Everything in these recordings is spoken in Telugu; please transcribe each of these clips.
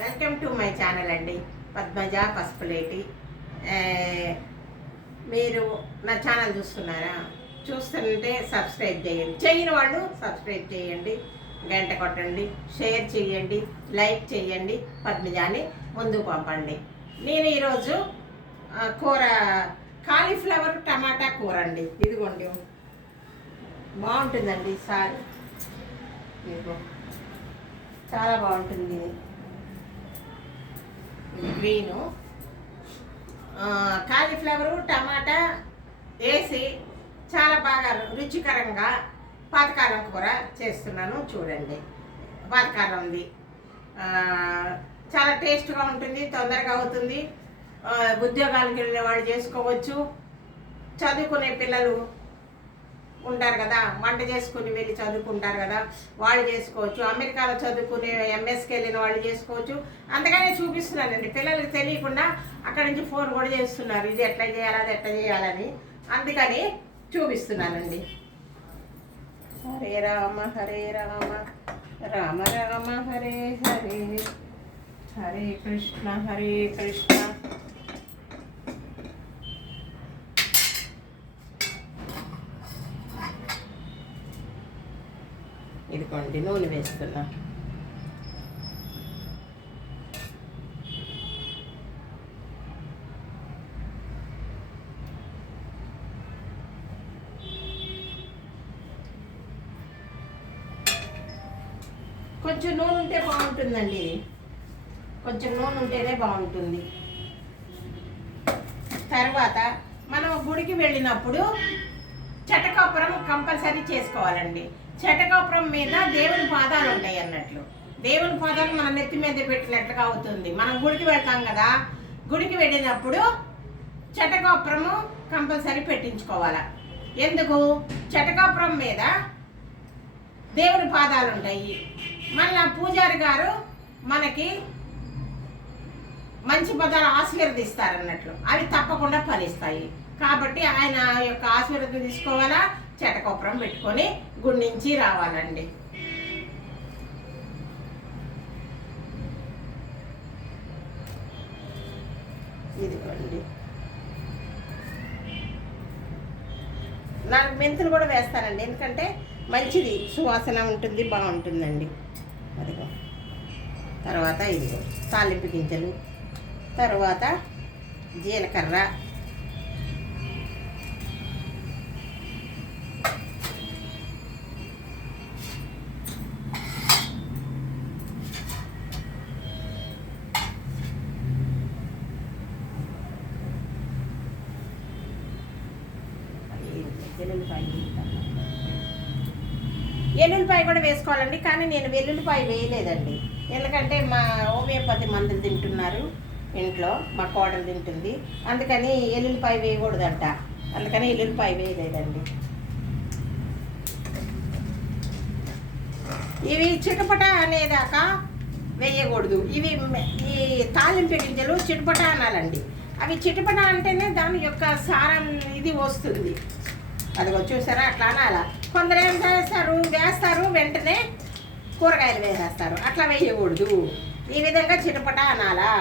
వెల్కమ్ టు మై ఛానల్ అండి, పద్మజ పసుపులేటి. మీరు నా ఛానల్ చూస్తున్నారా? చూస్తుంటే సబ్స్క్రైబ్ చేయండి, చేయని వాళ్ళు సబ్స్క్రైబ్ చేయండి, గంట కొట్టండి, షేర్ చేయండి, లైక్ చేయండి, పద్మజాని ముందుకు పంపండి. నేను ఈరోజు కూర కాలీఫ్లవర్ టమాటా కూర అండి. ఇదిగోండి, బాగుంటుందండి. సారీ, చాలా బాగుంటుంది. గ్రీను కాలీఫ్లవరు టమాటా వేసి చాలా బాగా రుచికరంగా పాతకాలం కూర చేస్తున్నాను. చూడండి, పాతకాలంది చాలా టేస్ట్గా ఉంటుంది, తొందరగా అవుతుంది. ఉద్యోగాలకు వెళ్ళే వాళ్ళు చేసుకోవచ్చు, చదువుకునే పిల్లలు ఉంటారు కదా, వంట చేసుకుని వెళ్ళి చదువుకుంటారు కదా, వాళ్ళు చేసుకోవచ్చు. అమెరికాలో చదువుకునే ఎంఎస్కి వెళ్ళిన వాళ్ళు చేసుకోవచ్చు. అందుకనే చూపిస్తున్నానండి, పిల్లలకి తెలియకుండా అక్కడి నుంచి ఫోన్ కూడా చేస్తున్నారు, ఇది ఎట్లా చేయాలి, అది ఎట్లా చేయాలని. అందుకని చూపిస్తున్నానండి. హరే రామ హరే రామ, రామ రామ హరే హరే, హరే కృష్ణ హరే కృష్ణ. ఇదిగోండి, నూనె వేస్తున్నా. కొంచెం నూనె ఉంటే బాగుంటుందండి, ఇది కొంచెం నూనె ఉంటేనే బాగుంటుంది. తర్వాత మనం గుడికి వెళ్ళినప్పుడు చటకాపురం కంపల్సరీ చేసుకోవాలండి. చటకాపురం మీద దేవుని పాదాలు ఉంటాయి అన్నట్లు, దేవుని పాదాలు మన నెత్తి మీద పెట్టినట్లుగా అవుతుంది. మనం గుడికి వెళ్తాం కదా, గుడికి వెళ్ళినప్పుడు చటకాపురము కంపల్సరీ పెట్టించుకోవాలి. ఎందుకు? చటకాపురం మీద దేవుని పాదాలు ఉంటాయి. మళ్ళా పూజారి గారు మనకి మంచి పదాలు ఆశీర్వదిస్తారన్నట్లు, అవి తప్పకుండా ఫలిస్తాయి. కాబట్టి ఆయన యొక్క ఆశీర్వాదం తీసుకోవాలా, చటకోపురం పెట్టుకొని గుడి నుంచి రావాలండి. ఇదిగోండి, నాకు మెంతులు కూడా వేస్తానండి, ఎందుకంటే మంచిది, సువాసన ఉంటుంది, బాగుంటుందండి. అదిగో, తర్వాత ఇదిగో తాలింపు గింజలు, తర్వాత జీలకర్ర, ఎల్లుల్లిపాయ కూడా వేసుకోవాలండి. కానీ నేను వెల్లుల్లిపాయ వేయలేదండి, ఎందుకంటే మా హోమియోపతి మందులు తింటున్నారు ఇంట్లో, మా కోడలు తింటుంది, అందుకని ఎల్లుల్లిపాయ వేయకూడదంట, అందుకని ఎల్లుల్లిపాయ వేయలేదండి. ఇవి చిటపట అనేదాకా వేయకూడదు. ఇవి ఈ తాలింపు గింజలు చిటపట అనాలండి. అవి చిటపట అంటేనే దాని యొక్క సారం ఇది వస్తుంది. అదిగో చూసారా, అట్లా అనాలా. కొందరు ఏం వేస్తారు వెంటనే కూరగాయలు వేసేస్తారు, అట్లా వేయకూడదు. ఈ విధంగా చిటపట అనాలా.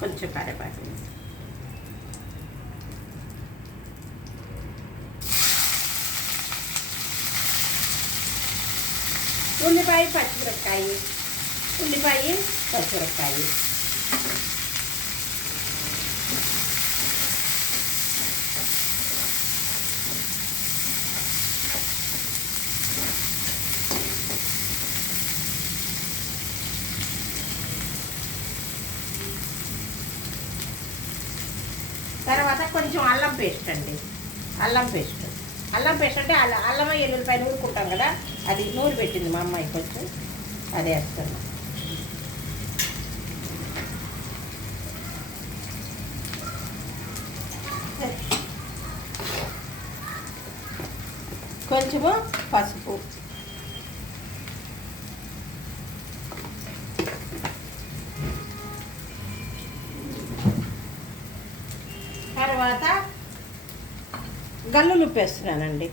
కొంచెం కరివేపాకు, ఉల్లిపాయ పచ్చిమిరపకాయ, ఉల్లిపాయ పచ్చిమిరపకాయ, తర్వాత కొంచెం అల్లం పేస్ట్ అండి. అల్లం పేస్ట్ అంటే అల్లం ఎల్లుల్లిపాయ నూరుకుంటాం కదా, అది నూరు పెట్టింది మా అమ్మాయి, కొంచెం అదే వేస్తున్నాం. కొంచెము పసుపు, తర్వాత గల్లులుప్పు వేస్తున్నానండి.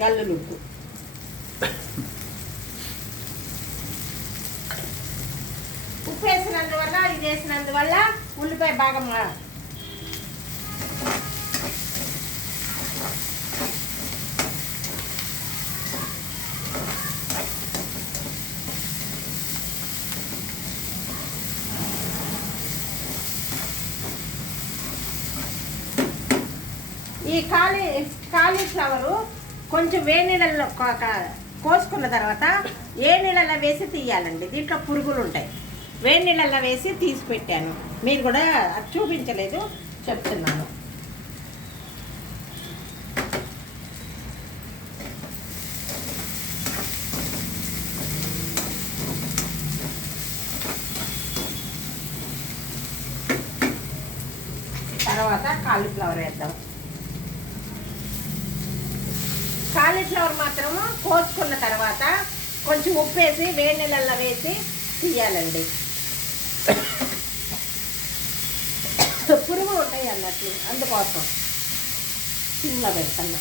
గల్లులుప్పు ఉప్పు వేసినందువల్ల, ఇది వేసినందువల్ల ఉల్లిపాయ బాగా ఈ కాలీఫ్లవరు కొంచెం వేడి నీళ్ళల్లో కోసుకున్న తర్వాత ఏ నీళ్ళల్లో వేసి తీయాలండి. దీంట్లో పురుగులు ఉంటాయి. వేడి నీళ్ళల్లో వేసి తీసి పెట్టాను. మీరు కూడా చూపించలేదు, చెప్తున్నాను. తర్వాత కాలీఫ్లవర్ వేద్దాం. కాలీఫ్లవర్ మాత్రము కోసుకున్న తర్వాత కొంచెం ఉప్పు వేసి వేడి నీళ్ళల్లో వేసి తీయాలండి. పురుగులు ఉంటాయి అన్నట్లు, అందుకోసం సిమ్లో పెడుతున్నా.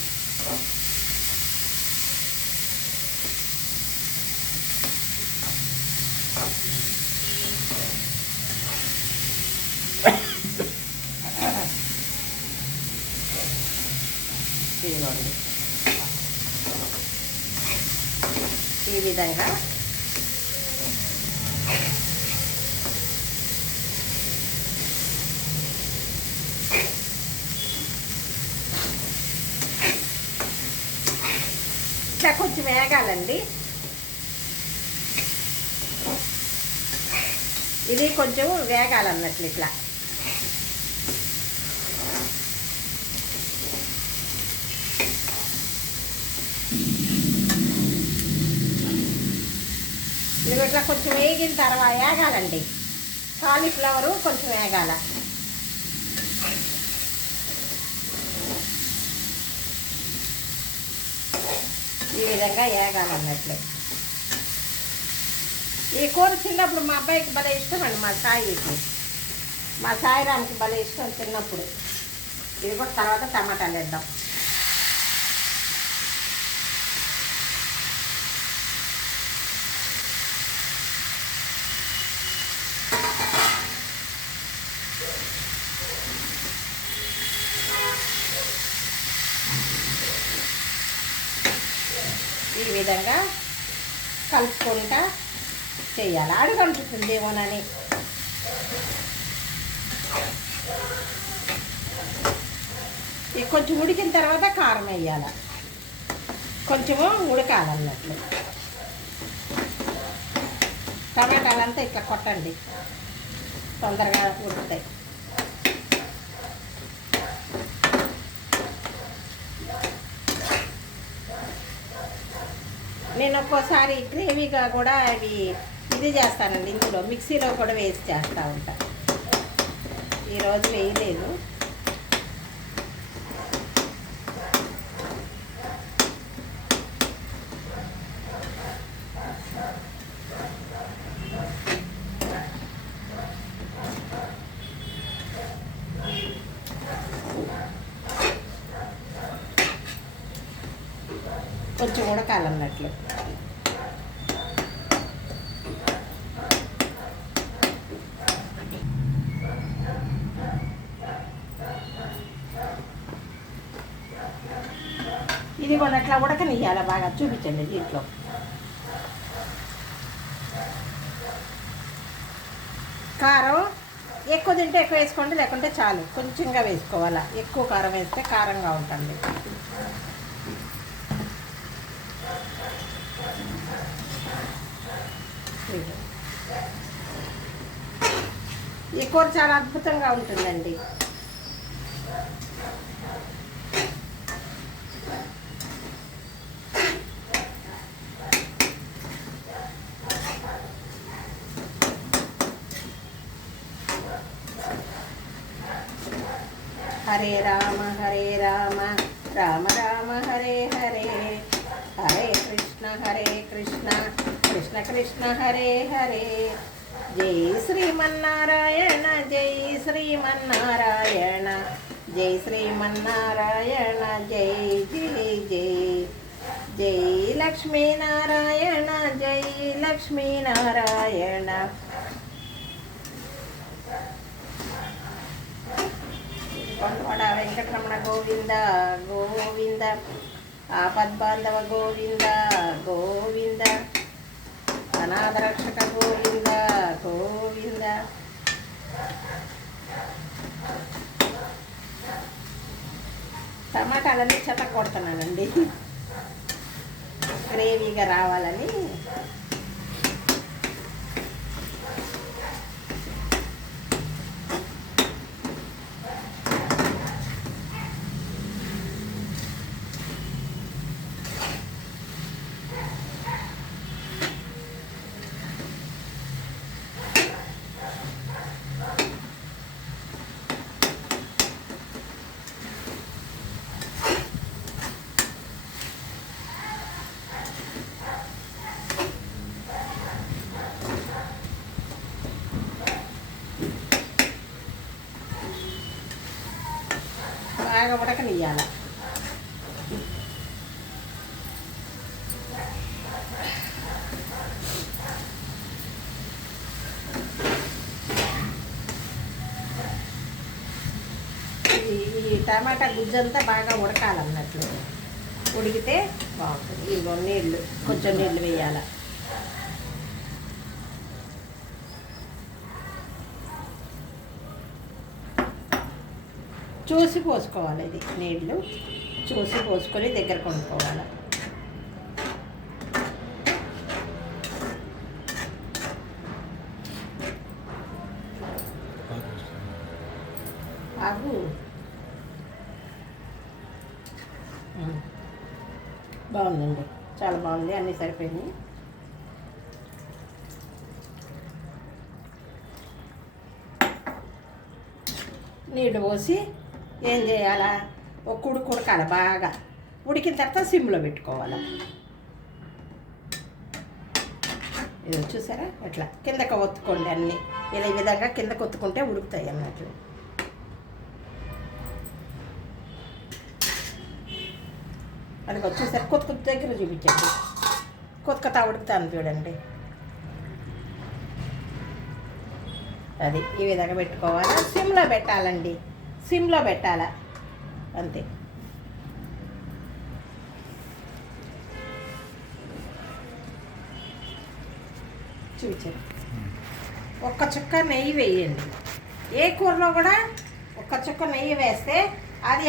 ఇదిగోండి, ఈ విధంగా ఇట్లా కొంచెం వేగాలండి. ఇది కొంచెం వేగాలన్నట్లు ఇట్లా. ఇది ఇట్లా కొంచెం వేగిన తర్వాత వేగాలండి. కాలీఫ్లవరు కొంచెం వేగాల. ఈ విధంగా వేగాలన్నట్లు. ఈ కూర చిన్నప్పుడు మా అబ్బాయికి భలే ఇష్టం అండి, మా సాయికి, మా సాయిరామ్కి భలే ఇష్టం చిన్నప్పుడు. ఇది కూడా తర్వాత టమాటాలు వేద్దాం. ఈ విధంగా కలుపుకుంటా చేయాలి. అడుగంటుతుందేమోనని. ఇది కొంచెం ఉడికిన తర్వాత కారం వేయాలి. కొంచెము ఉడకాలన్నట్లు. టమాటాలంతా ఇట్లా కొట్టండి, తొందరగా ఉడుకుతాయి. నేను ఒక్కోసారి గ్రేవీగా కూడా అవి ఇది చేస్తానండి, ఇందులో మిక్సీలో కూడా వేసి చేస్తూ ఉంటా. ఈరోజు వేయలేదు. కొంచెం ఉడకాలన్నట్లు. ఇది కూడా అట్లా ఉడకనియ్యాలి బాగా. చూపించండి దీంట్లో. కారం ఎక్కువ తింటే ఎక్కువ వేసుకోండి, లేకుంటే చాలు, కొంచెంగా వేసుకోవాలా. ఎక్కువ కారం వేస్తే కారంగా ఉంటుంది. ఈ కూర చాలా అద్భుతంగా ఉంటుందండి. హరే రామ రామ రామ హరే హరే, హరే కృష్ణ కృష్ణ కృష్ణ హరే హరే, జై శ్రీమన్నారాయణ జై శ్రీమన్నారాయణ జై శ్రీమన్నారాయణ జై జై జై జై లక్ష్మీనారాయణ జై లక్ష్మీనారాయణ. కొండవాడ వెంకటరమణ గోవింద గోవింద, ఆపద్బాంధవ గోవింద గోవింద, అనాథరక్షక గోవింద గోవింద. టమాటాలన్నీ చెత్త కొడుతున్నానండి గ్రేవీగా రావాలని. బాగా ఉడకనియ్యాల. ఈ టమాటా గుజ్జంతా బాగా ఉడకాలన్నట్లు. ఉడికితే బాగుంటుంది. ఇదిగో నీళ్ళు, కొంచెం నీళ్ళు వేయాల. చూసి పోసుకోవాలి. ఇది నీళ్ళు చూసి పోసుకొని దగ్గర కొనుక్కోవాలి. ఆగు. బాగుందండి, చాలా బాగుంది. అన్నీ సరిపోయినాయి. నీళ్ళు పోసి ఏం చేయాలా, ఒక ఉడకాలి. బాగా ఉడికిన తర్వాత సిమ్లో పెట్టుకోవాలి. ఇది చూసారా ఎట్లా కిందకి ఒత్తుకోండి. అన్నీ ఇలా ఈ విధంగా కిందకి ఒత్తుకుంటే ఉడుకుతాయి అన్నట్లు. అది వచ్చేసరి కొత్త కొత్త దగ్గర చూపించండి. కొత్త ఉడుకుతాను చూడండి. అది ఈ విధంగా పెట్టుకోవాలి. సిమ్లో పెట్టాలండి, సిమ్లో పెట్టాలా అంతే. చూపించండి. ఒక్క చుక్క నెయ్యి వేయండి. ఏ కూరలో కూడా ఒక్క చుక్క నెయ్యి వేస్తే అది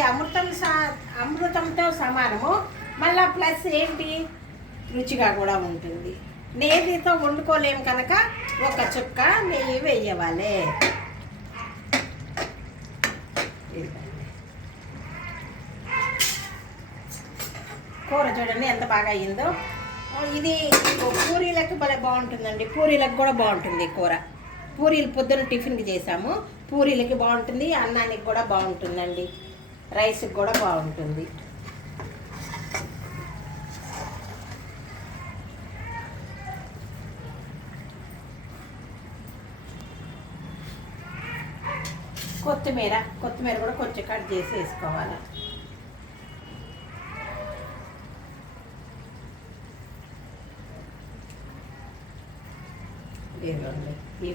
అమృతంతో సమానము. మళ్ళా ప్లస్ ఏంటి, రుచిగా కూడా ఉంటుంది. నెయ్యితో వండుకోలేము కనుక ఒక చుక్క నెయ్యి వేయవాలి. కూర చూడండి ఎంత బాగా అయ్యిందో. ఇది పూరీలకు భలే బాగుంటుందండి. పూరీలకు కూడా బాగుంటుంది కూర. పూరీలు పొద్దున్న టిఫిన్కి చేసాము. పూరీలకి బాగుంటుంది, అన్నానికి కూడా బాగుంటుందండి, రైస్కి కూడా బాగుంటుంది. కొత్తిమీర కూడా కొంచెం కట్ చేసి వేసుకోవాలి. ఈ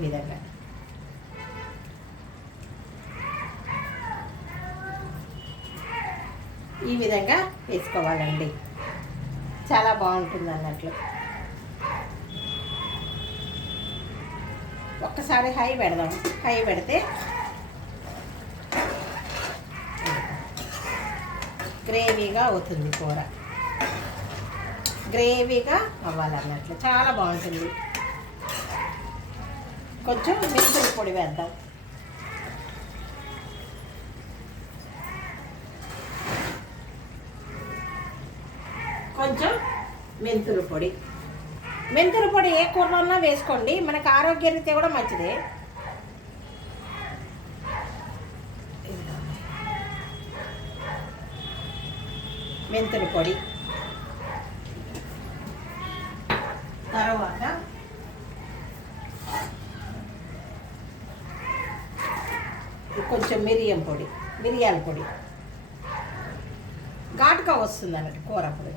విధంగా వేసుకోవాలండి. చాలా బాగుంటుంది అన్నట్లు. ఒక్కసారి హై పెడదాం. హై పెడితే గ్రేవీగా అవుతుంది కూర. గ్రేవీగా అవ్వాలన్నట్లు చాలా బాగుంటుంది. కొంచెం మెంతుల పొడి వేద్దాం. కొంచెం మెంతుల పొడి. మెంతుల పొడి ఏ కూరలో వేసుకోండి, మనకు ఆరోగ్యరీత్యా కూడా మంచిదే. మెంతుల పొడి తర్వాత కొంచెం మిరియాల పొడి ఘాటుగా వస్తుంది అన్నట్టు కూర అప్పుడు.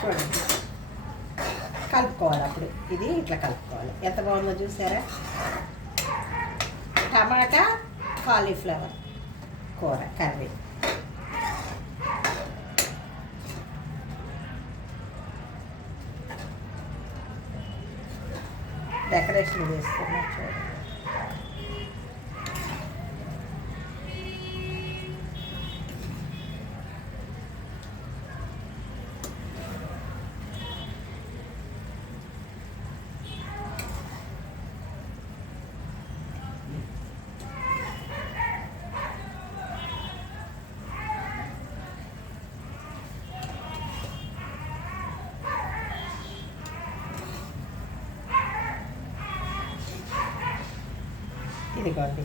చూడండి కలుపుకోవాలి. అప్పుడు ఇది ఇట్లా కలుపుకోవాలి. ఎంత బాగుందో చూసారా? టమాటా కాలీఫ్లవర్ కూర కర్రీ. డెకరేషన్ చేస్తున్నా చూడండి. ఇదిగోండి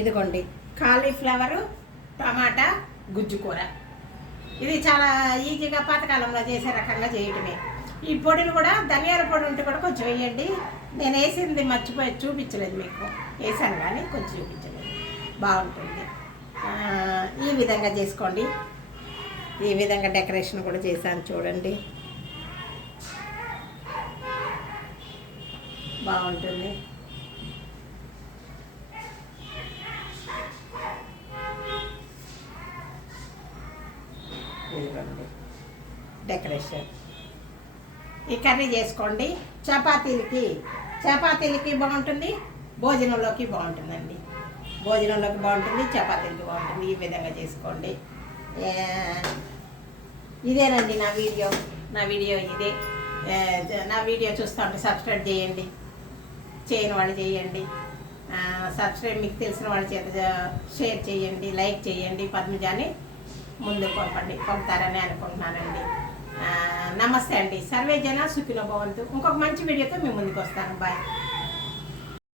ఇదిగోండి కాలీఫ్లవరు టమాటా గుజ్జు కూర. ఇది చాలా ఈజీగా పాతకాలంలో చేసే రకంగా చేయటమే. ఈ పొడిని కూడా ధనియాల పొడి ఉంటే కూడా కొంచెం వేయండి. నేను వేసింది మర్చిపోయి చూపించలేదు మీకు, వేసాను కానీ కొంచెం చూపించలేదు. బాగుంటుంది. ఈ విధంగా చేసుకోండి. ఈ విధంగా డెకరేషన్ కూడా చేశాను చూడండి, బాగుంటుంది. డెకరేషన్ ఈ కర్రీ చేసుకోండి. చపాతీలకి బాగుంటుంది, భోజనంలోకి బాగుంటుందండి. భోజనంలోకి బాగుంటుంది, చపాతీలకి బాగుంటుంది. ఈ విధంగా చేసుకోండి. ఇదేనండి నా వీడియో ఇదే. నా వీడియో చూస్తూ ఉంటే సబ్స్క్రైబ్ చేయండి, చేయని వాళ్ళు చేయండి. సబ్స్క్రైబ్ మీకు తెలిసిన వాళ్ళ చేత షేర్ చేయండి, లైక్ చేయండి. పద్మజాని ముందు పంపుతారని అనుకుంటున్నానండి. నమస్తే అండి. సర్వే జన సుఖినో భవంతు. ఇంకొక మంచి వీడియోతో మీ ముందుకు వస్తాను. బాయ్.